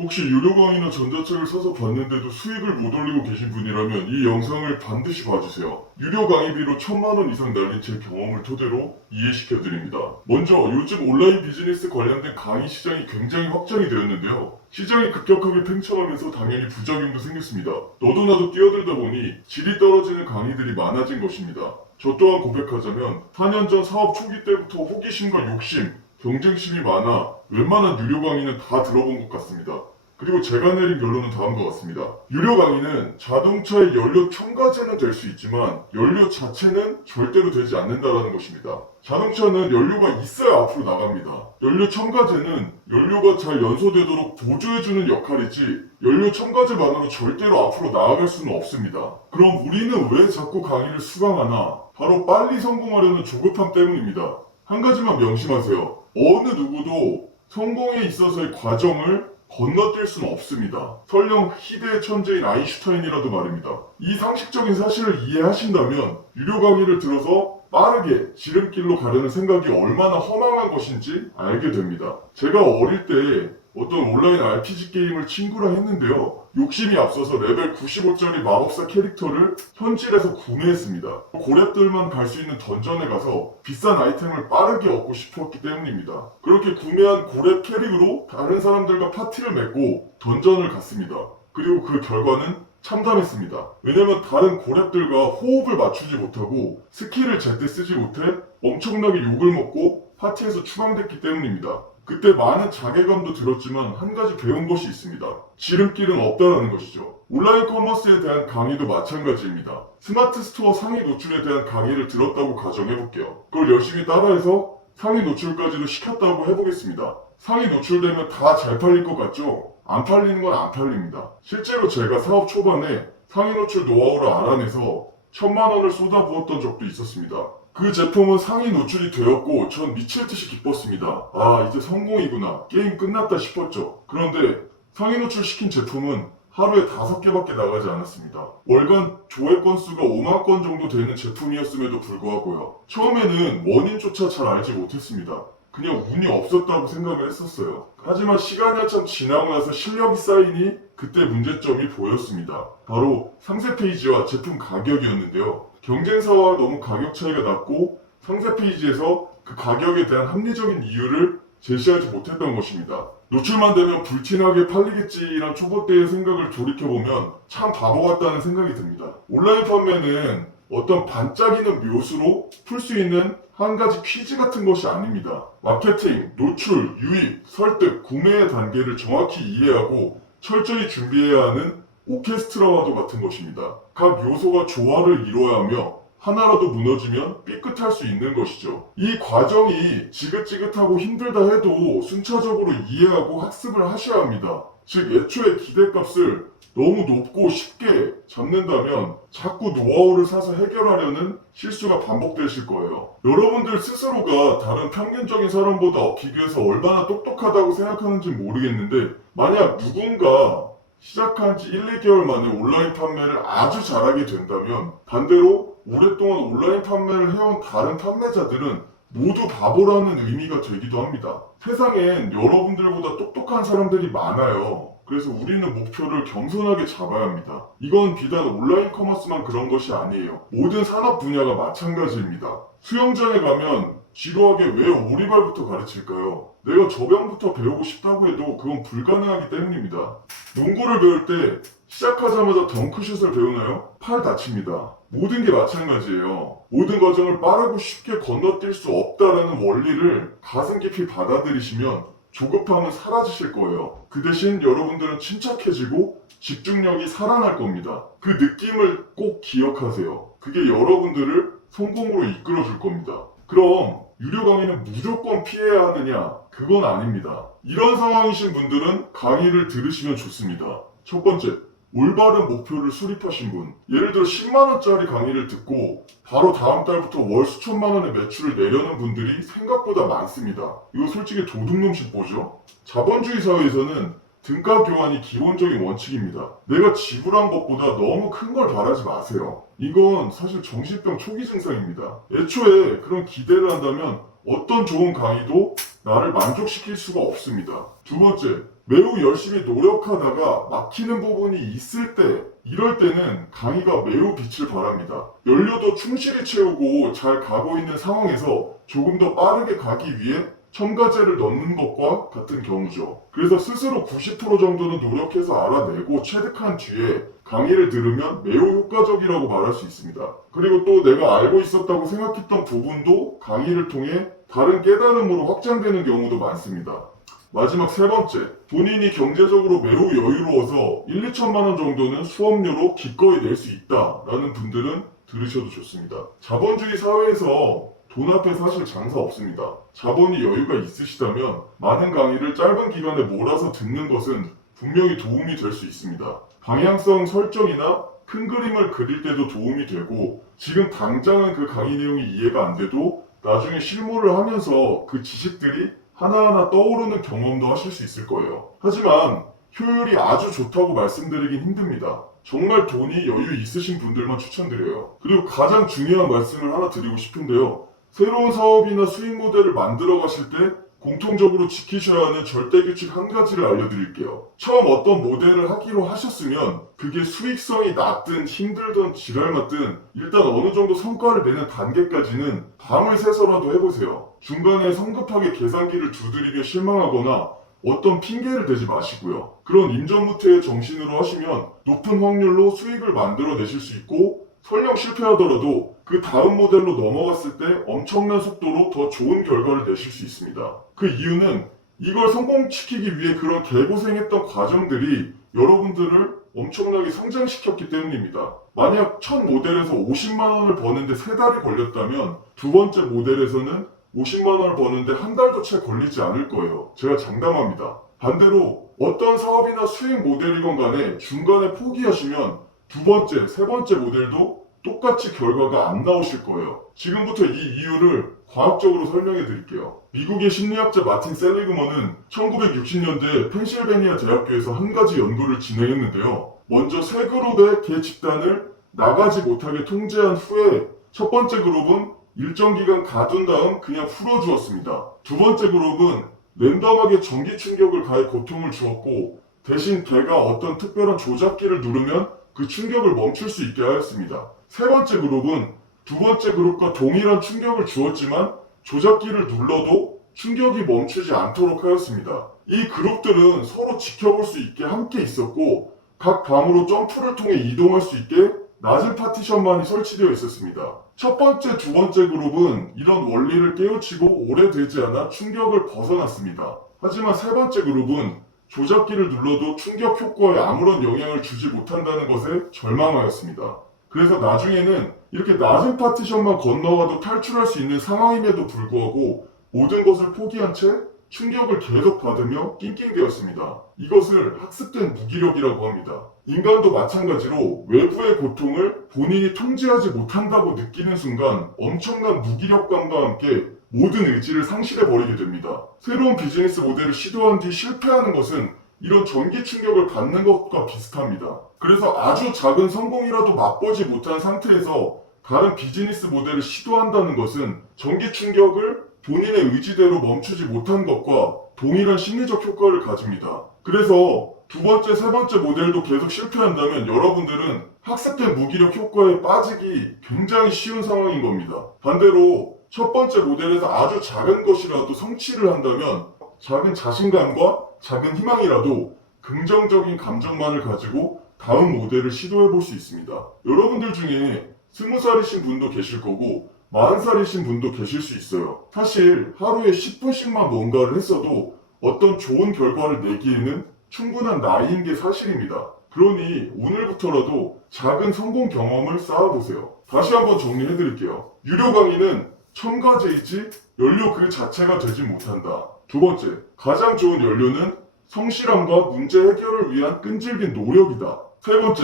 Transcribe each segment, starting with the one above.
혹시 유료 강의나 전자책을 사서 봤는데도 수익을 못 올리고 계신 분이라면 이 영상을 반드시 봐주세요. 유료 강의비로 1000만원 이상 날린 제 경험을 토대로 이해시켜드립니다. 먼저 요즘 온라인 비즈니스 관련된 강의 시장이 굉장히 확장이 되었는데요. 시장이 급격하게 팽창하면서 당연히 부작용도 생겼습니다. 너도 나도 뛰어들다 보니 질이 떨어지는 강의들이 많아진 것입니다. 저 또한 고백하자면 4년 전 사업 초기 때부터 호기심과 욕심, 경쟁심이 많아 웬만한 유료 강의는 다 들어본 것 같습니다. 그리고 제가 내린 결론은 다음과 같습니다. 유료 강의는 자동차의 연료 첨가제는 될 수 있지만 연료 자체는 절대로 되지 않는다는 것입니다. 자동차는 연료가 있어야 앞으로 나갑니다. 연료 첨가제는 연료가 잘 연소되도록 보조해주는 역할이지 연료 첨가제만으로 절대로 앞으로 나아갈 수는 없습니다. 그럼 우리는 왜 자꾸 강의를 수강하나? 바로 빨리 성공하려는 조급함 때문입니다. 한 가지만 명심하세요. 어느 누구도 성공에 있어서의 과정을 건너뛸 수는 없습니다. 설령 희대의 천재인 아인슈타인이라도 말입니다. 이 상식적인 사실을 이해하신다면 유료 강의를 들어서 빠르게 지름길로 가려는 생각이 얼마나 허망한 것인지 알게 됩니다. 제가 어릴 때 어떤 온라인 RPG 게임을 친구랑 했는데요. 욕심이 앞서서 레벨 95짜리 마법사 캐릭터를 현질에서 구매했습니다. 고렙들만 갈 수 있는 던전에 가서 비싼 아이템을 빠르게 얻고 싶었기 때문입니다. 그렇게 구매한 고렙 캐릭으로 다른 사람들과 파티를 맺고 던전을 갔습니다. 그리고 그 결과는 참담했습니다. 왜냐면 다른 고렙들과 호흡을 맞추지 못하고 스킬을 제때 쓰지 못해 엄청나게 욕을 먹고 파티에서 추방됐기 때문입니다. 그때 많은 자괴감도 들었지만 한 가지 배운 것이 있습니다. 지름길은 없다라는 것이죠. 온라인 커머스에 대한 강의도 마찬가지입니다. 스마트 스토어 상위 노출에 대한 강의를 들었다고 가정해볼게요. 그걸 열심히 따라해서 상위 노출까지도 시켰다고 해보겠습니다. 상위 노출되면 다 잘 팔릴 것 같죠? 안 팔리는 건 안 팔립니다. 실제로 제가 사업 초반에 상위 노출 노하우를 알아내서 1000만 원을 쏟아부었던 적도 있었습니다. 그 제품은 상위 노출이 되었고 전 미칠듯이 기뻤습니다. 아, 이제 성공이구나. 게임 끝났다 싶었죠. 그런데 상위 노출 시킨 제품은 하루에 5개밖에 나가지 않았습니다. 월간 조회 건수가 5만 건 정도 되는 제품이었음에도 불구하고요. 처음에는 원인조차 잘 알지 못했습니다. 그냥 운이 없었다고 생각을 했었어요. 하지만 시간이 한참 지나고 나서 실력이 쌓이니 그때 문제점이 보였습니다. 바로 상세 페이지와 제품 가격이었는데요. 경쟁사와 너무 가격 차이가 났고 상세 페이지에서 그 가격에 대한 합리적인 이유를 제시하지 못했던 것입니다. 노출만 되면 불티나게 팔리겠지라는 초보 때의 생각을 돌이켜보면 참 바보 같다는 생각이 듭니다. 온라인 판매는 어떤 반짝이는 묘수로 풀 수 있는 한 가지 퀴즈 같은 것이 아닙니다. 마케팅, 노출, 유입, 설득, 구매의 단계를 정확히 이해하고 철저히 준비해야 하는 오케스트라와도 같은 것입니다. 각 요소가 조화를 이루어야 하며 하나라도 무너지면 삐끗할 수 있는 것이죠. 이 과정이 지긋지긋하고 힘들다 해도 순차적으로 이해하고 학습을 하셔야 합니다. 즉 애초에 기대값을 너무 높고 쉽게 잡는다면 자꾸 노하우를 사서 해결하려는 실수가 반복되실 거예요. 여러분들 스스로가 다른 평균적인 사람보다 비교해서 얼마나 똑똑하다고 생각하는지 모르겠는데 만약 누군가 시작한 지 1, 2개월 만에 온라인 판매를 아주 잘하게 된다면 반대로 오랫동안 온라인 판매를 해온 다른 판매자들은 모두 바보라는 의미가 되기도 합니다. 세상엔 여러분들보다 똑똑한 사람들이 많아요. 그래서 우리는 목표를 겸손하게 잡아야 합니다. 이건 비단 온라인 커머스만 그런 것이 아니에요. 모든 산업 분야가 마찬가지입니다. 수영장에 가면 지루하게 왜 오리발부터 가르칠까요? 내가 저병부터 배우고 싶다고 해도 그건 불가능하기 때문입니다. 농구를 배울 때 시작하자마자 덩크슛을 배우나요? 팔 다칩니다. 모든 게 마찬가지예요. 모든 과정을 빠르고 쉽게 건너뛸 수 없다라는 원리를 가슴 깊이 받아들이시면 조급함은 사라지실 거예요. 그 대신 여러분들은 침착해지고 집중력이 살아날 겁니다. 그 느낌을 꼭 기억하세요. 그게 여러분들을 성공으로 이끌어줄 겁니다. 그럼 유료 강의는 무조건 피해야 하느냐? 그건 아닙니다. 이런 상황이신 분들은 강의를 들으시면 좋습니다. 첫 번째, 올바른 목표를 수립하신 분. 예를 들어 10만원짜리 강의를 듣고 바로 다음 달부터 월 수천만 원의 매출을 내려는 분들이 생각보다 많습니다. 이거 솔직히 도둑놈 심보죠? 자본주의 사회에서는 등가 교환이 기본적인 원칙입니다. 내가 지불한 것보다 너무 큰 걸 바라지 마세요. 이건 사실 정신병 초기 증상입니다. 애초에 그런 기대를 한다면 어떤 좋은 강의도 나를 만족시킬 수가 없습니다. 두 번째, 매우 열심히 노력하다가 막히는 부분이 있을 때, 이럴 때는 강의가 매우 빛을 발합니다. 연료도 충실히 채우고 잘 가고 있는 상황에서 조금 더 빠르게 가기 위해 첨가제를 넣는 것과 같은 경우죠. 그래서 스스로 90% 정도는 노력해서 알아내고 체득한 뒤에 강의를 들으면 매우 효과적이라고 말할 수 있습니다. 그리고 또 내가 알고 있었다고 생각했던 부분도 강의를 통해 다른 깨달음으로 확장되는 경우도 많습니다. 마지막 세 번째, 본인이 경제적으로 매우 여유로워서 1, 2천만 원 정도는 수업료로 기꺼이 낼 수 있다라는 분들은 들으셔도 좋습니다. 자본주의 사회에서 돈 앞에 사실 장사 없습니다. 자본이 여유가 있으시다면 많은 강의를 짧은 기간에 몰아서 듣는 것은 분명히 도움이 될 수 있습니다. 방향성 설정이나 큰 그림을 그릴 때도 도움이 되고, 지금 당장은 그 강의 내용이 이해가 안 돼도 나중에 실무를 하면서 그 지식들이 하나하나 떠오르는 경험도 하실 수 있을 거예요. 하지만 효율이 아주 좋다고 말씀드리긴 힘듭니다. 정말 돈이 여유 있으신 분들만 추천드려요. 그리고 가장 중요한 말씀을 하나 드리고 싶은데요. 새로운 사업이나 수익 모델을 만들어 가실 때 공통적으로 지키셔야 하는 절대 규칙 한 가지를 알려드릴게요. 처음 어떤 모델을 하기로 하셨으면 그게 수익성이 낮든 힘들든 지랄맞든 일단 어느 정도 성과를 내는 단계까지는 밤을 새서라도 해보세요. 중간에 성급하게 계산기를 두드리며 실망하거나 어떤 핑계를 대지 마시고요. 그런 임전무태의 정신으로 하시면 높은 확률로 수익을 만들어내실 수 있고, 설령 실패하더라도 그 다음 모델로 넘어갔을 때 엄청난 속도로 더 좋은 결과를 내실 수 있습니다. 그 이유는 이걸 성공시키기 위해 그런 개고생했던 과정들이 여러분들을 엄청나게 성장시켰기 때문입니다. 만약 첫 모델에서 50만 원을 버는데 3달이 걸렸다면 두 번째 모델에서는 50만 원을 버는데 한 달도 채 걸리지 않을 거예요. 제가 장담합니다. 반대로 어떤 사업이나 수익 모델이건 간에 중간에 포기하시면 두 번째, 세 번째 모델도 똑같이 결과가 안 나오실 거예요. 지금부터 이 이유를 과학적으로 설명해 드릴게요. 미국의 심리학자 마틴 셀리그먼은 1960년대 펜실베니아 대학교에서 한 가지 연구를 진행했는데요. 먼저 세 그룹의 개 집단을 나가지 못하게 통제한 후에 첫 번째 그룹은 일정 기간 가둔 다음 그냥 풀어주었습니다. 두 번째 그룹은 랜덤하게 전기 충격을 가해 고통을 주었고, 대신 개가 어떤 특별한 조작기를 누르면 그 충격을 멈출 수 있게 하였습니다. 세 번째 그룹은 두 번째 그룹과 동일한 충격을 주었지만 조작기를 눌러도 충격이 멈추지 않도록 하였습니다. 이 그룹들은 서로 지켜볼 수 있게 함께 있었고, 각 방으로 점프를 통해 이동할 수 있게 낮은 파티션만이 설치되어 있었습니다. 첫 번째, 두 번째 그룹은 이런 원리를 깨우치고 오래되지 않아 충격을 벗어났습니다. 하지만 세 번째 그룹은 조작기를 눌러도 충격 효과에 아무런 영향을 주지 못한다는 것에 절망하였습니다. 그래서 나중에는 이렇게 낮은 파티션만 건너가도 탈출할 수 있는 상황임에도 불구하고 모든 것을 포기한 채 충격을 계속 받으며 낑낑대었습니다. 이것을 학습된 무기력이라고 합니다. 인간도 마찬가지로 외부의 고통을 본인이 통제하지 못한다고 느끼는 순간 엄청난 무기력감과 함께 모든 의지를 상실해버리게 됩니다. 새로운 비즈니스 모델을 시도한 뒤 실패하는 것은 이런 전기 충격을 받는 것과 비슷합니다. 그래서 아주 작은 성공이라도 맛보지 못한 상태에서 다른 비즈니스 모델을 시도한다는 것은 전기 충격을 본인의 의지대로 멈추지 못한 것과 동일한 심리적 효과를 가집니다. 그래서 두 번째, 세 번째 모델도 계속 실패한다면 여러분들은 학습된 무기력 효과에 빠지기 굉장히 쉬운 상황인 겁니다. 반대로 첫 번째 모델에서 아주 작은 것이라도 성취를 한다면 작은 자신감과 작은 희망이라도 긍정적인 감정만을 가지고 다음 모델을 시도해 볼 수 있습니다. 여러분들 중에 20살이신 분도 계실 거고 40살이신 분도 계실 수 있어요. 사실 하루에 10분씩만 뭔가를 했어도 어떤 좋은 결과를 내기에는 충분한 나이인 게 사실입니다. 그러니 오늘부터라도 작은 성공 경험을 쌓아보세요. 다시 한번 정리해 드릴게요. 유료 강의는 첨가제이지 연료 그 자체가 되지 못한다. 두 번째, 가장 좋은 연료는 성실함과 문제 해결을 위한 끈질긴 노력이다. 세 번째,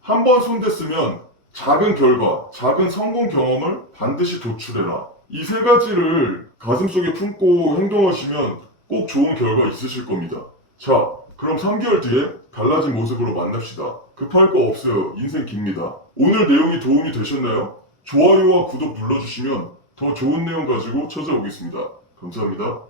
한 번 손댔으면 작은 결과, 작은 성공 경험을 반드시 도출해라. 이 세 가지를 가슴속에 품고 행동하시면 꼭 좋은 결과 있으실 겁니다. 자, 그럼 3개월 뒤에 달라진 모습으로 만납시다. 급할 거 없어요. 인생 깁니다. 오늘 내용이 도움이 되셨나요? 좋아요와 구독 눌러주시면 더 좋은 내용 가지고 찾아오겠습니다. 감사합니다.